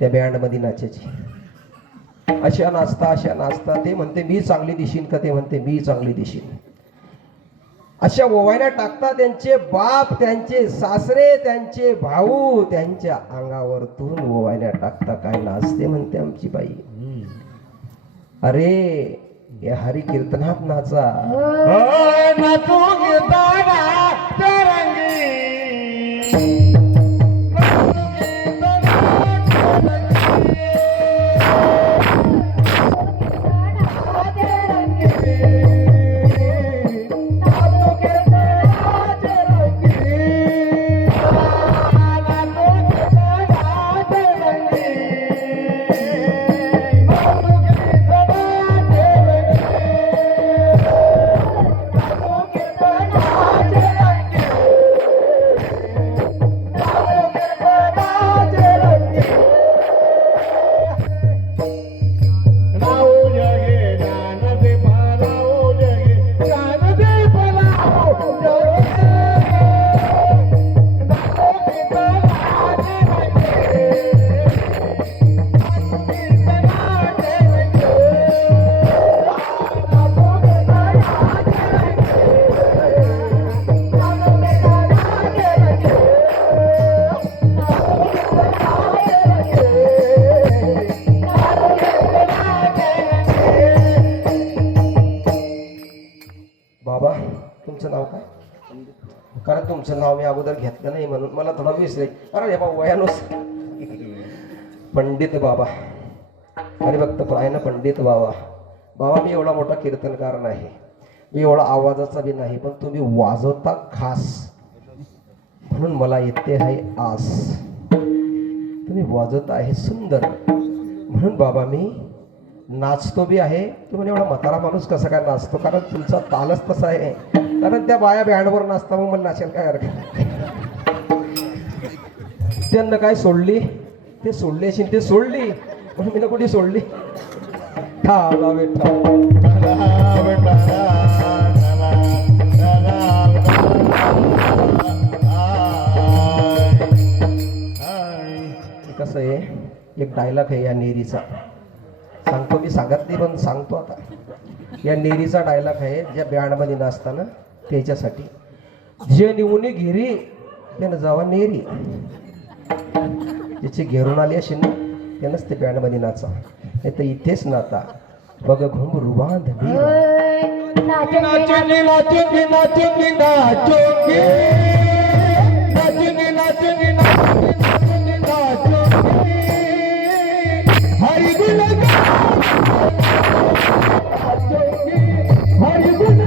त्या बँडमध्ये नाचायची. अशा नाचता ते म्हणते मी चांगली दिशीन का, ते म्हणते मी चांगली दिशीन. अशा ओवायला टाकता त्यांचे बाप, त्यांचे सासरे, त्यांचे भाऊ त्यांच्या अंगावरतून ओवायला टाकता. काय नाचते म्हणते आमची बाई. अरे या हरी कीर्तनात नाचा. नाचू घेताना तरंगी तुमचं नाव काय? कारण तुमचं नाव मी अगोदर घेतलं नाही म्हणून मला थोडा विसरे. अरे बाबा वयानुसार पंडित बाबा, अरे भक्त प्रायण पंडित बाबा. बाबा मी एवढा मोठा कीर्तनकार नाही, मी एवढा आवाजाचा बी नाही, पण तुम्ही वाजवता खास म्हणून मला येते आहे आस. तुम्ही वाजवता आहे सुंदर म्हणून बाबा मी नाचतो बी आहे. तुम्ही एवढा म्हातारा माणूस कसा काय नाचतो? कारण तुमचा तालच तसा आहे. कारण त्या बाया बँडवर नाचता मग मला नाचेल काय हरकत. त्यांना काय सोडली, ते सोडली अशी ते सोडली म्हणून मी ना कुठे सोडली. ठाला बेटा कसं आहे, एक डायलॉग आहे या नेरीचा, सांगतो मी, सांगत नाही पण सांगतो आता. या नेरीचा डायलॉग आहे ज्या बँडमध्ये नाचताना त्याच्यासाठी. जे निवुनी घेरी त्यानं जावा नेरी, ज्याची घेरून आली अशी ना त्यानंच ते बँडमध्ये नाचा, नाही तर इथेच नाता. बघ घुंगरू बांध नाचूंगी नाचूंगी नाचूंगी नाचूंगी नाचूंगी नाचूंगी नाचूंगी नाचूंगी नाचूंगी हरि गुण नाचूंगी हरि गुण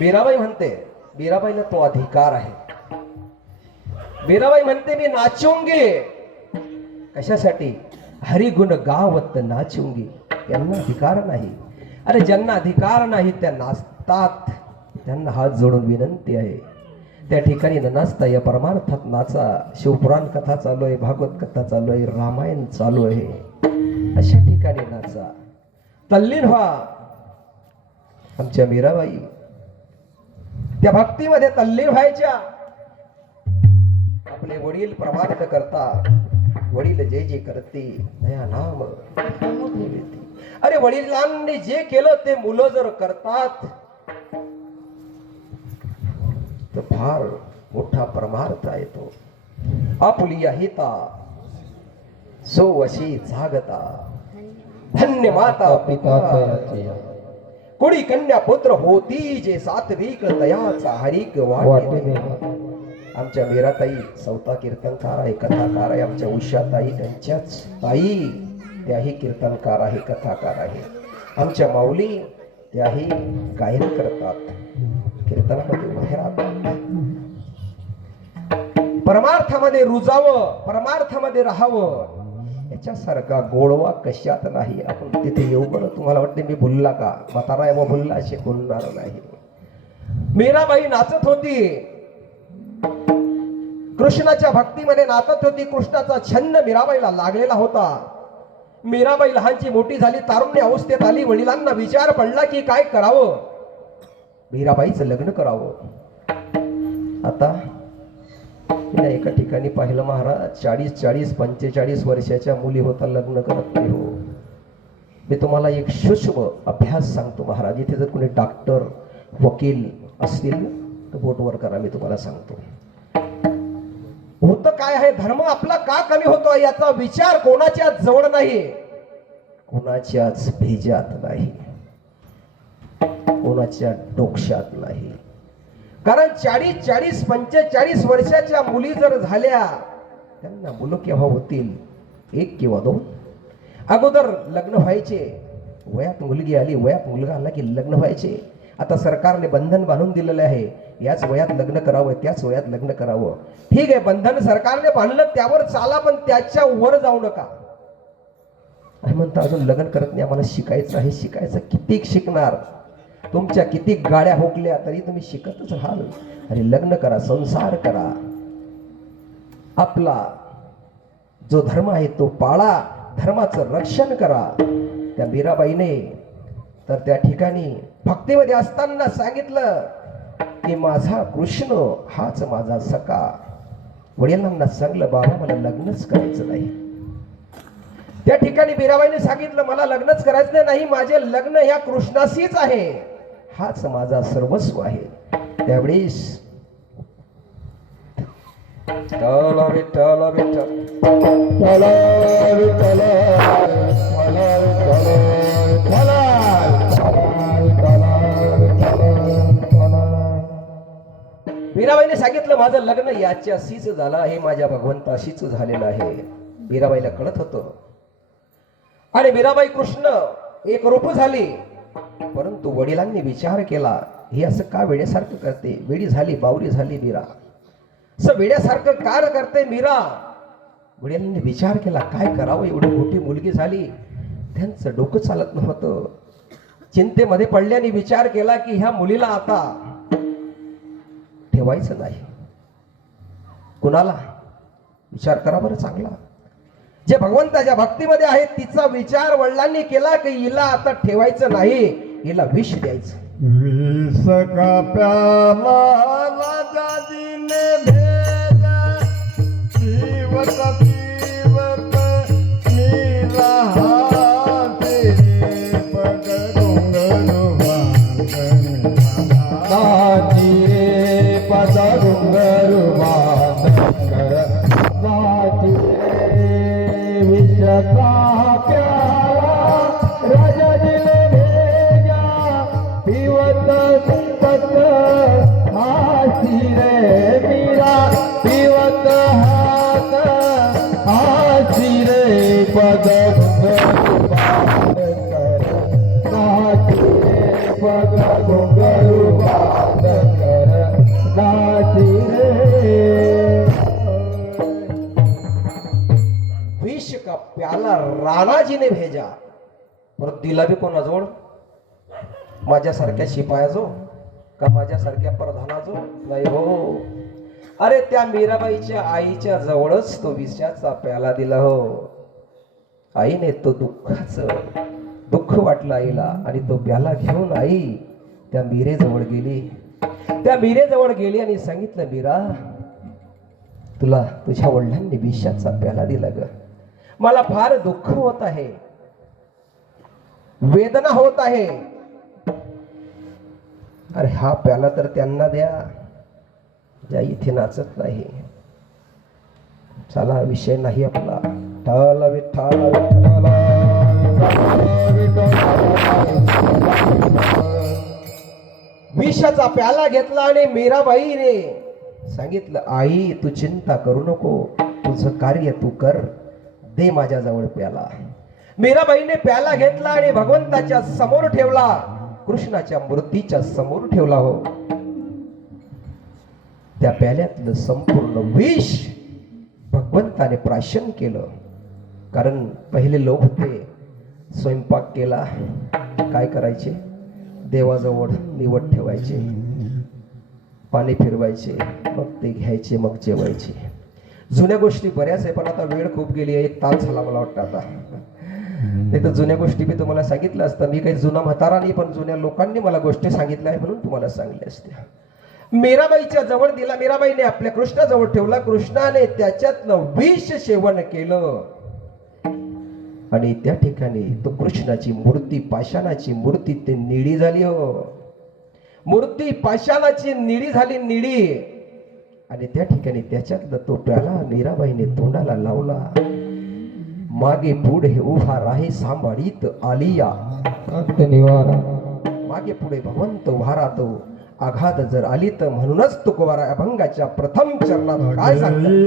मीराबाई म्हणते, मीराबाईला तो अधिकार आहे मीराबाई म्हणते मी नाचूंगी. कशासाठी? हरिगुण गावत नाचूंगी. यांना अधिकार नाही. अरे ज्यांना अधिकार नाही त्या नाचतात. त्यांना हात जोडून विनंती आहे, त्या ठिकाणी न नाचता या परमार्थात नाचा. शिवपुराण कथा चालू आहे, भागवत कथा चालू आहे, रामायण चालू आहे, अशा ठिकाणी नाचा. तल्लीन व्हा. आमच्या मीराबाई त्या भक्तीमध्ये तल्लीन व्हायच्या. आपले वडील परमार्थ करता, वडील जे जे करते दया नाम. अरे वडिलांनी जे केलं ते मुलं जर करतात तर फार मोठा परमार्थ आहे तो. आपुलिया हिता सो वशी जागता, धन्य माता पिता कोणी कन्या पुत्र होती, जे सात्विक तयाचा हरिक वाटे. आमच्या मीराताई सौता कीर्तनकार आहे, कथाकार आहे. आमच्या उषाताई त्यांच्याच ताई, त्याही कीर्तनकार आहे, कथाकार आहे. आमच्या माऊली त्याही गायन करतात, कीर्तनामध्ये उभे राहतात. परमार्थामध्ये रुजावं, परमार्थामध्ये राहावं, याच्यासारखा गोडवा कशात नाही. आपण तिथे येऊ बरं. तुम्हाला वाटते मी भुलला का? म्हातारा आहे व भुलला असे बोलणार नाही. मीराबाई नाचत होती, कृष्णाच्या भक्तीमध्ये नाचत होती. कृष्णाचा छंद मीराबाईला लागलेला होता. मीराबाई लहानची मोठी झाली, तारुण्य अवस्थेत आली. वडिलांना विचार पडला की काय करावं. मीराबाईचं लग्न करावं. आता एका ठिकाणी पाहिलं महाराज, 40-45 वर्षाच्या मुली होता, लग्न करत नाही हो. मी तुम्हाला एक सूक्ष्म अभ्यास सांगतो महाराज. इथे जर कोणी डॉक्टर वकील असतील तर बोटवर करा, मी तुम्हाला सांगतो. होतं काय आहे, धर्म आपला का कमी होतो याचा विचार कोणाच्याच जवळ नाही, कोणाच्याच भेजात नाही, कोणाच्या डोक्यात नाही. कारण 40-45 वर्षाच्या मुली जर झाल्या, त्यांना मुलं केव्हा होतील? 1 किंवा 2. अगोदर लग्न व्हायचे, वयात मुलगी आली, वयात मुलगा आला की लग्न व्हायचे. आता सरकारने बंधन बांधून दिलेलं आहे, याच वयात लग्न करावं, त्याच वयात लग्न करावं. ठीक आहे, बंधन सरकारने बांधलं, त्यावर चाला, पण त्याच्या वर जाऊ नका. आणि म्हणता अजून लग्न करत नाही, आम्हाला शिकायचं आहे. शिकायचं किती शिकणार? तुमच्या किती गाड्या होकल्या तरी तुम्ही शिकतच राहाल. अरे लग्न करा, संसार करा, आपला जो धर्म आहे तो पाळा, धर्माचं रक्षण करा. त्या मीराबाईने तर त्या ठिकाणी भक्तीमध्ये असताना सांगितलं की माझा कृष्ण हाच माझा सखा. वडिलांना सांगलं बाबा मला लग्नच करायचं नाही. त्या ठिकाणी मीराबाईने सांगितलं मला लग्नच करायचं नाही, माझे लग्न या कृष्णाशीच आहे, हाच माझा सर्वस्व आहे. त्यावेळेस विठ्ठल विठ्ठल विठ्ठल मीराबाईने सांगितलं माझं लग्न याच्याशीच झालं आहे, माझ्या भगवंताशीच झालेलं आहे. मीराबाईला कळत होतं. आणि मीराबाई कृष्ण एक रूप झाली. परंतु वडिलांनी विचार केला, हे असं का वेड्यासारखं करते? वेडी झाली, बावरी झाली मीरा, असं वेड्यासारखं कार करते मीरा. वडिलांनी विचार केला काय करावं, एवढी मोठी मुलगी झाली. त्यांचं डोकं चालत नव्हतं. चिंतेमध्ये पडल्याने विचार केला की ह्या मुलीला आता ठेवायचं नाही. कुणाला? विचार करा बरं चांगला. जे भगवंताच्या भक्तीमध्ये आहे तिचा विचार वडिलांनी केला की हिला आता ठेवायचं नाही, हिला विष द्यायचं. विष का प्याला दादीने भेजा, पीवत पीवत मीरा हाथे पग घुंघरू नाची रे पग घुंघरू कर नाची रे विष का प्याला राजा दिले भेजा, पीवत पीवत हासी रे मीरा, पीवत हाथ हासी रे पद घुंघरू कर नाची रे पद घुंघरू कर नाची रे. राणाजीने भेजा. परत दिला बी कोणाजवळ? माझ्यासारख्या शिपायाजो का माझ्यासारख्या प्रधानाजो? नाही हो. अरे त्या मीराबाईच्या आईच्या जवळच तो विषाचा प्याला दिला हो. आईने तो दुःख वाटलं आईला आणि तो प्याला घेऊन आई त्या मीरेजवळ गेली. त्या मीरेजवळ गेली आणि सांगितलं, मीरा तुला तुझ्या वडिलांनी विषाचा प्याला दिला ग. मला फार दुःख होत आहे, वेदना होत आहे. अरे हा प्याला तर त्यांना द्या ज्या इथे नाचत नाही. चला विषय नाही आपला. विठ्ठल विठ्ठल विषाचा प्याला घेतला आणि मीराबाईने सांगितलं, आई तू चिंता करू नको, तुझं कार्य तू कर, दे माझ्याजवळ प्याला. मीराबाईने प्याला घेतला आणि भगवंताच्या समोर ठेवला, कृष्णाच्या मूर्तीच्या समोर ठेवला हो. त्या प्याल्यातलं संपूर्ण विष भगवंताने प्राशन केलं. कारण पहिले लोक होते, स्वयंपाक केला काय करायचे, देवाजवळ निवड ठेवायचे, पाणी फिरवायचे, मग ते घ्यायचे, मग जेवायचे. जुन्या गोष्टी बऱ्याच आहे, पण आता वेळ खूप गेली आहे, 1 तास झाला मला वाटतं आता. नाही तर जुन्या गोष्टी मी तुम्हाला सांगितलं असतं. मी काही जुना म्हातारा नाही, पण जुन्या लोकांनी मला गोष्टी सांगितल्या आहे म्हणून तुम्हाला सांगल्या असत्या. मीराबाईच्या जवळ दिला, मीराबाईने आपल्या कृष्णाजवळ ठेवला. कृष्णाने त्याच्यातनं विष सेवन केलं आणि त्या ठिकाणी तो कृष्णाची मूर्ती, पाषाणाची मूर्ती ते निळी झाली हो. मूर्ती पाषाणाची निळी झाली, निळी. आणि त्या ठिकाणी त्याच्यातला तो प्याला मीराबाईने तोंडाला लावला. मागे पुढे उभा राहे सांभाळीत आलिया निवारा. मागे पुढे भगवंत उभा राहतो. आघात जर आली तर म्हणूनच तुकोबारा अभंगाच्या प्रथम चरणात काय सांगतात,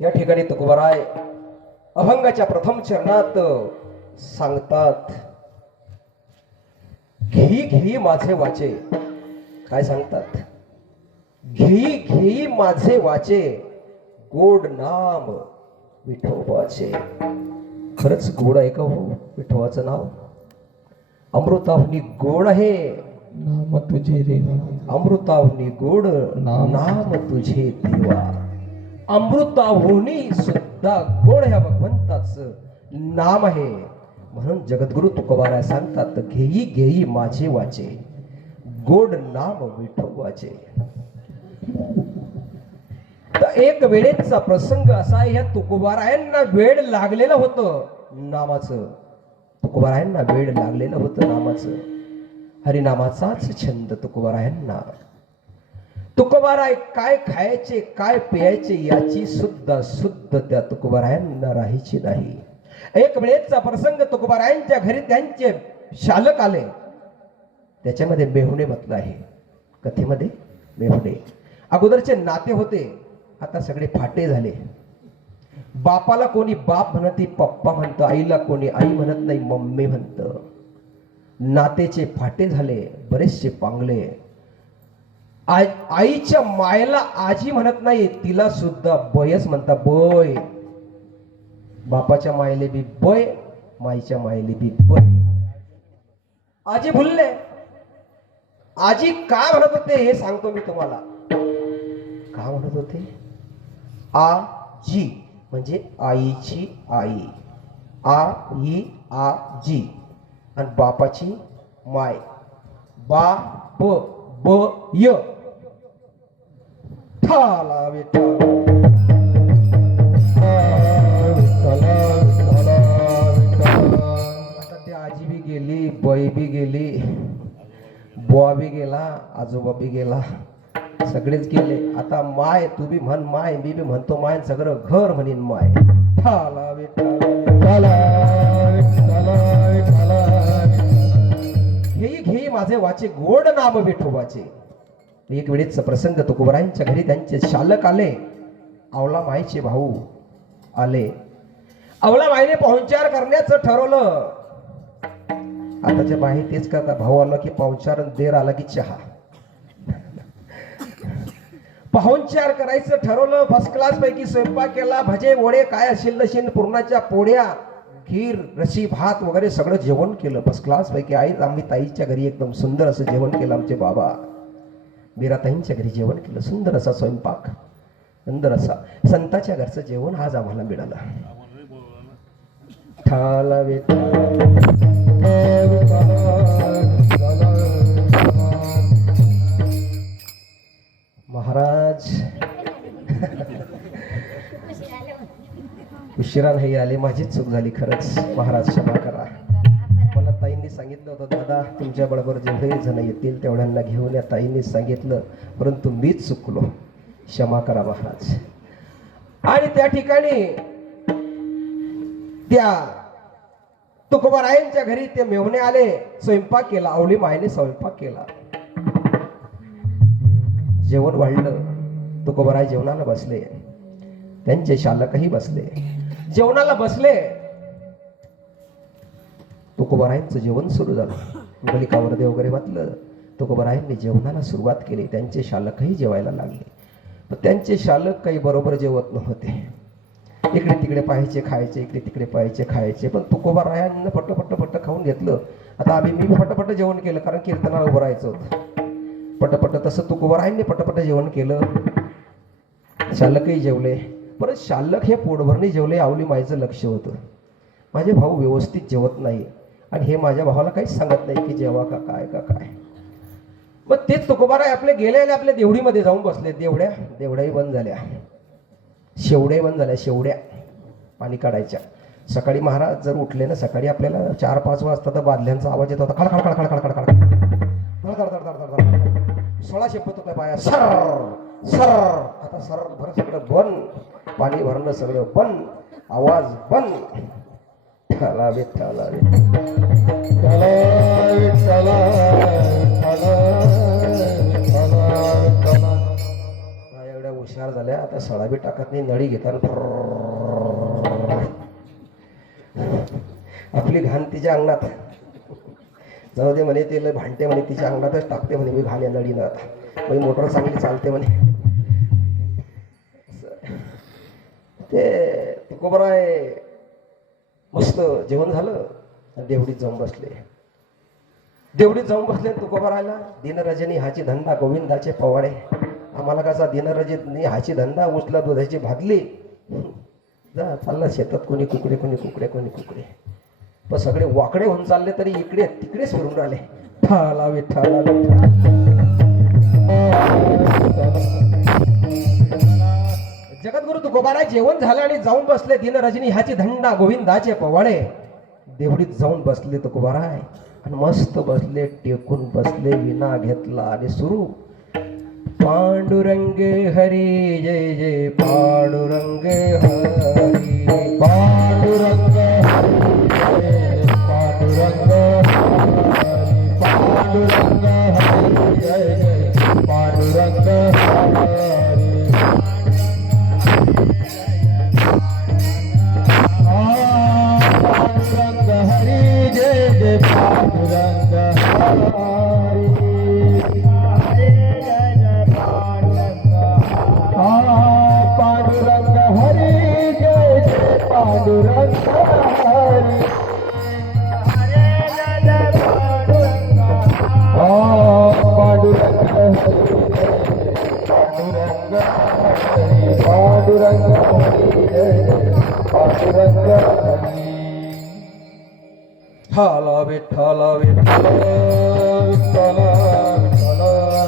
या ठिकाणी तुकोबाराय अभंगाच्या प्रथम चरणात सांगतात, घेई घेई माझे वाचे. काय सांगतात? घेई घेई माझे वाचे, गोड नाम विठोबाचे. खरंच गोड आहे का हो विठोबाचं नाव? अमृताहुनी गोड आहे नाम तुझे देवा. अमृताहुनी गोड नाम तुझे देवा. अमृताहुनी सुद्धा गोड ह्या भगवंताचं नाम आहे. म्हणून जगद्गुरु तुकोबाराय सांगतात, घेई घेई माझे वाचे, गोड नाम विठोबाचे. तर एक वेळेचा प्रसंग असा आहे, या तुकोबारायांना वेळ लागलेलं होतं नामाचं. तुकोबारायांना वेळ लागलेलं होतं नामाचं. हरिनामाचाच छंद तुकोबारायांना. तुकोबाराय काय खायचे काय प्यायचे याची सुद्धा त्या तुकोबारायांना राहायची नाही. एक वेळेचा प्रसंग, तुकोबारायांच्या घरी त्यांचे शालक आले. त्याच्यामध्ये मेहुणे म्हटलं आहे कथेमध्ये, मेहुणे. अगोदरचे नाते होते, आता सगळे फाटे झाले. बापाला कोणी बाप म्हणत पप्पा म्हणतं, आईला कोणी आई म्हणत नाही मम्मी म्हणतं. नातेचे फाटे झाले, बरेचसे पांगले. आईच्या मायला आजी म्हणत नाही, तिला सुद्धा बयच म्हणता, बय. बापाच्या मायले बी बय, माईच्या मायले बी बय. आजी भुलले. आजी काय म्हणत होते हे सांगतो मी तुम्हाला. काय म्हणत होते? आजी म्हणजे आईची आई. आई आजी. आणि बापाची माय. बाप ब य. ठाला विठ्ठल. आता ती आजी बी गेली, बाई बी गेली, बुवा बी गेला, आजोबा बी गेला, सगळेच गेले. आता माय, तू बी म्हण माय, मी बी म्हणतो माय, सगळं घर म्हणीन माय. ठाला विठ्ठल. घे माझे वाचे गोड नाम विठोबाचे. एक वेळेचा प्रसंग तुकोबरायांच्या घरी त्यांचे शालक आले. आवला माईचे भाऊ आले. आवला माईने पाहुणचार करण्याचं ठरवलं. आताच्या बाई तेच करता, भाऊ आला की पाहुणचार, देर आला की चहा. पाहुणचार करायचं ठरवलं. फर्स्ट क्लास पैकी स्वयंपाक केला. भजे वडे काय असेल नशील, पुरणाच्या पोळ्या, खीर, रशी, भात वगैरे सगळं जेवण केलं फर्स्ट क्लास पैकी. आम्ही ताईच्या घरी एकदम सुंदर असं जेवण केलं. आमचे बाबा मीराताईंच्या घरी जेवण केलं. सुंदर असा स्वयंपाक, सुंदर असा संताच्या घरचं जेवण आज आम्हाला मिळालं. ठाला महाराज उशिरा नाही आले, माझी चूक झाली खरंच. महाराज क्षमा करा. मला ताईंनी सांगितलं होतं, दादा तुमच्या बरोबर जेवढे जण येतील तेवढ्यांना घेऊन या. ताईंनी सांगितलं, परंतु मीच चुकलो. क्षमा करा महाराज. आणि त्या ठिकाणी त्या तुकोबारायांच्या घरी ते मेहुणे आले. स्वयंपाक केला. आवली मायने स्वयंपाक केला. जेवण वाढलं. तुकोबाराय जेवणाला बसले. त्यांचे शालकही बसले. जेवणाला बसले. तुकोबारायांचं जेवण सुरू झालं. बलिकावरदे वगैरे वाचलं. तुकोबारायांनी जेवणाला सुरुवात केली. त्यांचे शालकही जेवायला लागले. पण त्यांचे शालक काही बरोबर जेवत नव्हते. इकडे तिकडे पाहायचे, खायचे, इकडे तिकडे पाहायचे, खायचे. पण तुकोबारायांना पट्ट खाऊन घेतलं. आता मी पट्ट जेवण केलं, कारण कीर्तनाला उभं राहायचं होतं. पट्ट तसं तुकोबारायांनी पट्ट जेवण केलं. शालकही जेवले. परत शालक हे पोटभरणी जेवले. आवली माईचं लक्ष होतं, माझे भाऊ व्यवस्थित जेवत नाही आणि हे माझ्या भावाला काहीच सांगत नाही की जेवा का काय. मग तेच तुकोबाराय आपले गेले आणि आपल्या देवडीमध्ये जाऊन बसले. देवड्याही बंद झाल्या, शेवड्याही बंद झाल्या. शेवड्या पाणी काढायच्या. सकाळी महाराज जर उठले ना, सकाळी आपल्याला 4-5 वाजता तर बादल्यांचा आवाज येत होता. खडखड. 16 शेपत होता पाया. सर आता सर भर सगळं बंद. पाणी भरणं सगळं बंद. आवाज बंद. एवढ्या हुशार झाल्या, आता सळा बी टाकत नाही. नळी घेताना आपली घाण तिच्या अंगणात जाऊ दे म्हणे. ते भांडते म्हणे, तिच्या अंगणातच टाकते म्हणे मी घाण या नळीनं. आता म्हणजे मोटर चांगली चालते म्हणे. ते तुकोबाराय मस्त जेवण झालं. देवडीत जाऊन बसले. तुकोबारायला दिनरजनी हाची धंदा, गोविंदाचे पवाडे. आम्हाला कसा दिनरजनी हाची धंदा, उचला दुधाची भादली. जा चालला शेतात, कोणी कुकडे. पण सगळे वाकडे होऊन चालले तरी इकडे तिकडेच फिरून राहिले. ठाला विठ्ठला. जगद्गुरु तुकोबाराय जेवण झालं आणि जाऊन बसले. दिनरजनी ह्याची धंदा, गोविंदाचे पवाडे. देवडीत जाऊन बसले तुकोबाराय आणि मस्त बसले, टेकून बसले. विना घेतला आणि सुरू. पांडुरंग हरी जय जय पांडुरंग हरी. पांडुरंग हरी जय पांडुरंग हरी. पांडुरंग हरी जय जय पांडुरंग पांडुरंग हरी पांडुरंग हरी जय जय पांडुरंग हरी पांडुरंग हरी जय जय पांडुरंग हरी पांडुरंग हरी पांडुरंग हरी पांडुरंग हरी ठाला विठ्ठल विठ्ठल विठ्ठल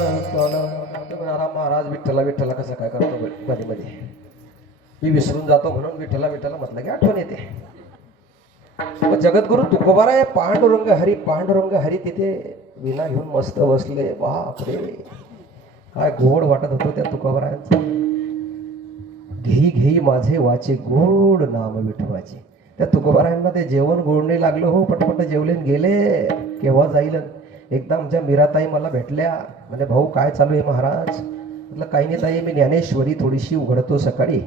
विठ्ठल विठ्ठल महाराज विठ्ठला विठ्ठला कसं काय करतो मध्ये मध्ये मी विसरून जातो म्हणून विठ्ठला विठ्ठला म्हटलं की आठवण येते. मग जगद्गुरु तुकोबाराय पांडुरंग हरी तिथे विना घेऊन मस्त बसले. बापरे काय गोड वाटत होतं त्या तुकोबारायांचं. घेई घेई माझे वाचे गोड नाम विठवाचे. त्या तुकोबारायांना ते जेवण गोड नाही लागलं हो. पटपट जेवले न गेले. केव्हा जाईल. एकदा आमच्या मीराताई मला भेटल्या. म्हणजे भाऊ काय चालू आहे महाराज. म्हटलं काही नाही ताई, मी ज्ञानेश्वरी थोडीशी उघडतो सकाळी.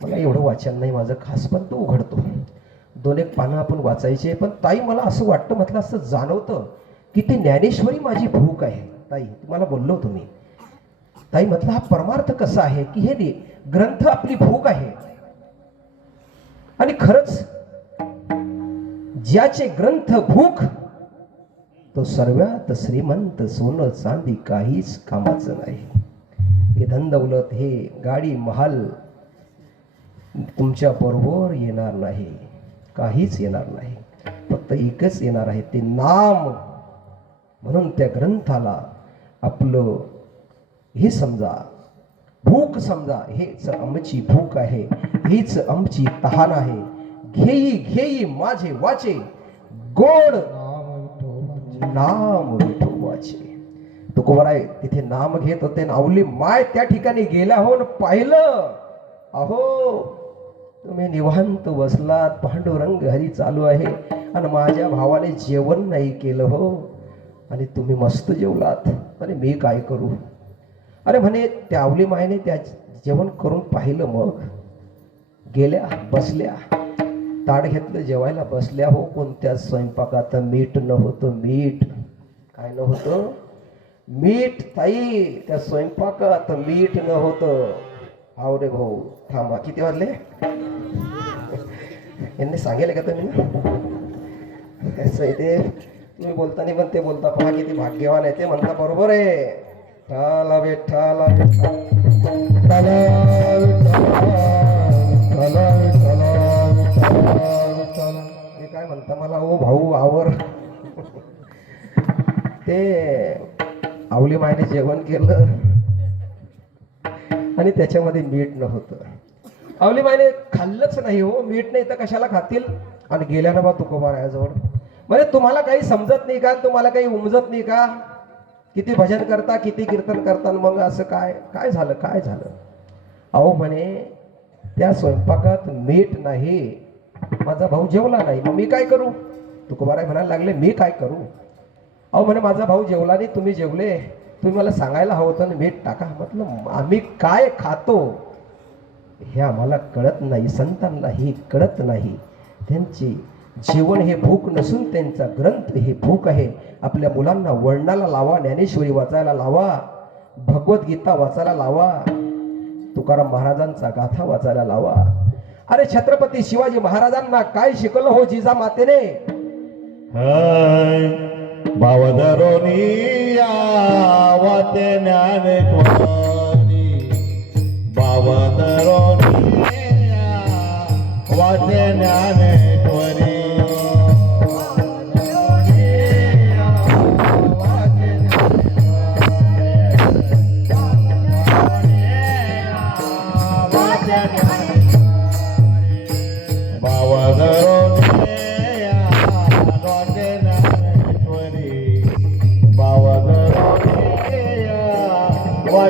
मला एवढं वाचन नाही माझं खास, पण तो उघडतो. 2-1 पानं आपण वाचायचे. पण ताई मला असं वाटतं, म्हटलं असं जाणवतं की ती ज्ञानेश्वरी माझी भूक आहे. ताई तुम्हाला बोललो होतो मी. ताई म्हटलं हा परमार्थ कसा आहे की हे ग्रंथ आपली भूक आहे. आणि खरंच ज्याचे ग्रंथ भूक तो सर्वात श्रीमंत. सोनं चांदी काहीच कामाचं नाही. हे धन दौलत, हे गाडी महाल तुमच्या बरोबर येणार नाही. काहीच येणार नाही. फक्त एकच येणार आहे, ते नाम. म्हणून त्या ग्रंथाला आपलं हे समजा, भूक समजा. हेच आमची भूक आहे, हीच आमची तहान आहे. घेई घेई माझे वाचे गोड नाम विठोबाचे. तुकोबाराय तिथे नाम घेत होते. नावली माय त्या ठिकाणी गेल्या हो. पाहिलं अहो तुम्ही निवांत बसलात. पांडुरंग हरी चालू आहे आणि माझ्या भावाने जेवण नाही केलं हो. आणि तुम्ही मस्त जेवलात. अरे मी काय करू. अरे म्हणे त्या आवली मायने त्या जेवण करून पाहिलं. मग गेल्या बसल्या, ताट घेतलं, जेवायला बसल्या हो. कोणत्या स्वयंपाकात मीठ नव्हतं. मीठ काय नव्हतं. मीठ ताई त्या स्वयंपाकात मीठ नव्हतं. हाव रे भाऊ थांबा. किती वाजले यांनी सांगेल का तुम्ही. असं आहे ते. तुम्ही बोलताना पण ते बोलता पहा किती भाग्यवान आहे ते. म्हणता बरोबर आहे. ठाला विठ्ठला विठ्ठला हे काय म्हणता मला ओ भाऊ आवर. ते आवली मायने जेवण केलं आणि त्याच्यामध्ये मीठ नव्हतं. आवली मायने खाल्लंच नाही हो. मीठ नाही तर कशाला खातील. आणि गेल्या ना बा तुकोबारायाजवळ. म्हणजे तुम्हाला काही समजत नाही का. तुम्हाला काही उमजत नाही का. किती भजन करता, किती कीर्तन करता, मग असं काय काय झालं. काय झालं. अहो म्हणे त्या स्वयंपाकात मीठ नाही. माझा भाऊ जेवला नाही. मग मी काय करू. तुकोबाराय म्हणायला लागले मी काय करू. अहो म्हणे माझा भाऊ जेवला नाही, तुम्ही जेवले. तुम्ही मला सांगायला हवं होतं मीठ टाका. म्हटलं आम्ही काय खातो हे आम्हाला कळत नाही. संतांना हे कळत नाही. त्यांची जीवन हे भूक नसून त्यांचा ग्रंथ हे भूक आहे. आपल्या मुलांना वळणाला लावा. ज्ञानेश्वरी वाचायला लावा. भगवद्गीता वाचायला लावा. तुकाराम महाराजांचा गाथा वाचायला लावा. अरे छत्रपती शिवाजी महाराजांना काय शिकवलं हो जिजामातेने. बावधरोनिया वाते ज्ञानेश्वरी. बावधरोनिया वाते ज्ञानेश्वरी.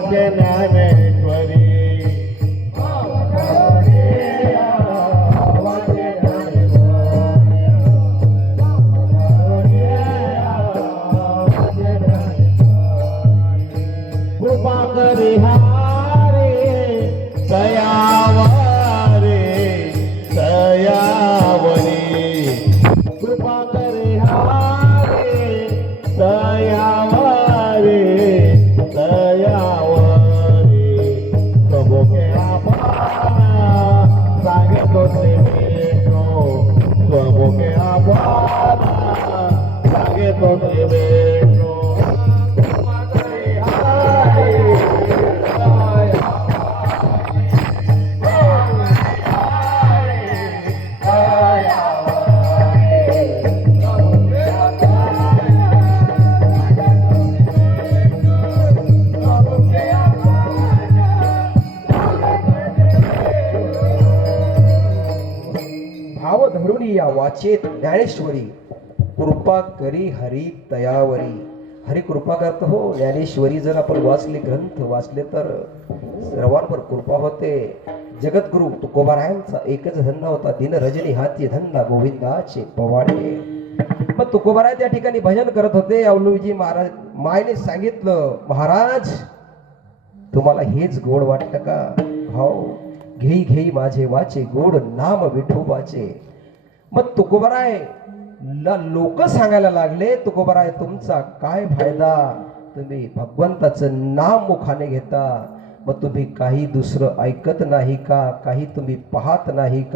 ज्ञानेश्वरी. कृपा तुझे भेटो भाव धरून या वाचेत ज्ञानेश्वरी कृपा करी हरी तयावरी. हरी कृपा करतो हो. ज्ञानेश्वरी जर आपण वाचले, ग्रंथ वाचले तर सर्वांवर कृपा होते. जगद्गुरु तुकोबारायांचा एकच धंदा होता, दिन रजनी हाती धंदा गोविंदाचे पवाडे. मग तुकोबाराय त्या ठिकाणी भजन करत होते. अवलूजी महाराज मायने सांगितलं, महाराज तुम्हाला हेच गोड वाटतं का? हो, घेई घेई माझे वाचे गोड नाम विठोबाचे. मग तुकोबाराय लोक सांगायला लागले, तुकोबाराय तुमचा काय फायदा, तुम्ही भगवंताचं नाम मुखाने घेता, मग तुम्ही काही दुसरं ऐकत नाही का? काही तुम्ही पाहत नाही का?